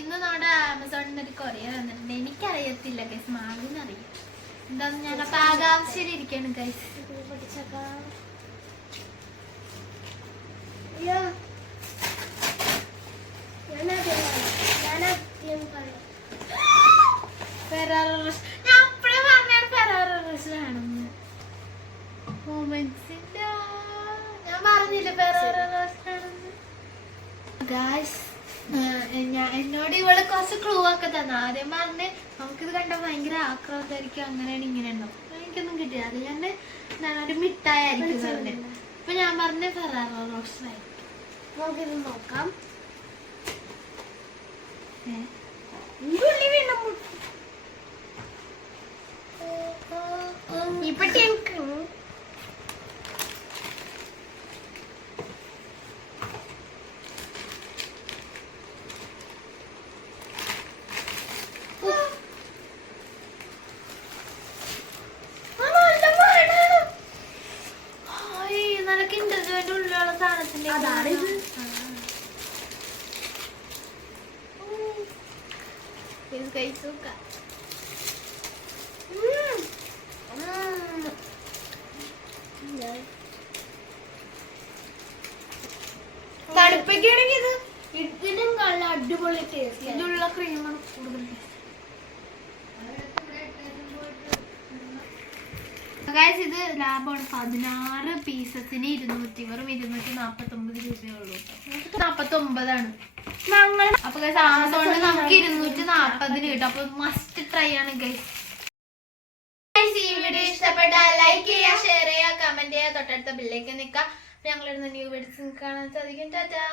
ഇന്ന് നമ്മുടെ ആമസോണിൽ ഒരു കൊറിയർ വന്നിട്ടുണ്ട്. എനിക്കറിയത്തില്ല ഗൈസ്, മാവിനറിയാം എന്താന്ന്. ഞാൻ അപ്പൊ ആകാംക്ഷയിലിരിക്കാണ് ഗൈസ്. ഞാൻ അപ്പഴേ പറഞ്ഞാണ് ഫെറാറോ റോഷർ ആണെന്ന്. മൊമെന്റ്സിന്റെ ഞാൻ പറഞ്ഞില്ല ഫെറാറോ റോഷർ ആണെന്ന് ഗൈസ്. എന്നോട് ഇവള് കുറച്ച് ക്ലൂ ഒക്കെ തന്നു. ആദ്യം പറഞ്ഞ് നമുക്കിത് കണ്ട ഭയങ്കര ആക്രാന്തമായിരിക്കും, അങ്ങനെയാണ് ഇങ്ങനെ ഉണ്ടാവും. എനിക്കൊന്നും കിട്ടില്ല. അത് ഞാൻ ഒരു മിഠായിരിക്കും പറഞ്ഞത്. അപ്പൊ ഞാൻ പറഞ്ഞ ഫെറാറോ റോഷർ ആയിരിക്കും. നമുക്കിത് നോക്കാം. ഇപ്പൊ ഉള്ളിലുള്ള സാധനത്തിന്റെ അതാണിത്. തണുപ്പൊക്കെയാണെങ്കിൽ ഇതിനും നല്ല അടിപൊളി ടേസ്റ്റ്. ഇതിലുള്ള ക്രീമാണ് കൂടുതൽ ടേസ്റ്റ്. ഇത് ലാഭമാണ്. 16 പീസസിന് 249 രൂപയുള്ളൂ. 49 ഞങ്ങൾ അപ്പൊ ഗൈസ് ആമസോണിൽ നമുക്ക് 240 കിട്ടും. അപ്പൊ മസ്റ്റ് ട്രൈ ആണ് ഗൈസ്. ഈ വീഡിയോ ഇഷ്ടപ്പെട്ടാൽ ലൈക്ക് ചെയ്യുക, ഷെയർ ചെയ്യുക, കമന്റ് ചെയ്യുക, തൊട്ടടുത്ത ബെല്ലേക്ക് നിൽക്കുക. ഞങ്ങളിടുന്ന ന്യൂ വീഡിയോസ് കാണാൻ സാധിക്കും. ടാറ്റാ.